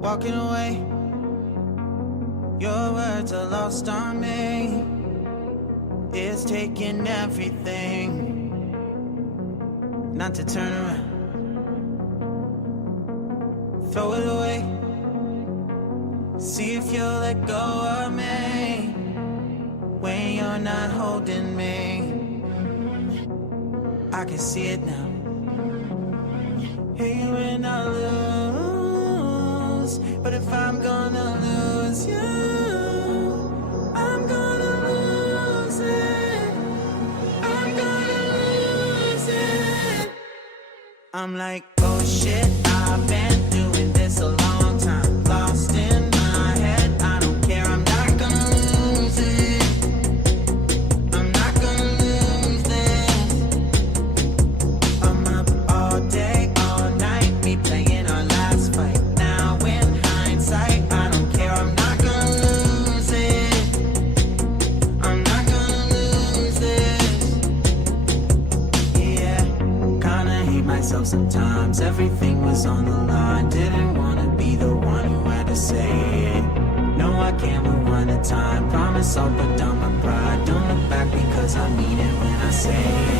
walking away. Your words are lost on me. It's taking everything not to turn around. Throw it away. See if you'll let go of me when you're not holding me. I can see it now. Hey, when I lose, but if I'm gonna lose you, I'm gonna lose it. I'm gonna lose it. I'm like, oh shit, I've been doing this a long time. Lost in my head, I don't care, I'm not gonna lose it. I'm not gonna lose this. I'm up all day, all night, me playing our last fight. Now in hindsight, I don't care, I'm not gonna lose it. I'm not gonna lose this. Yeah, kinda hate myself sometimes. Everything was on the line. Didn't wanna be the one who had to say it. No, I can't move one at a time. Promise I'll put down my pride. Don't look back because I mean it when I say it.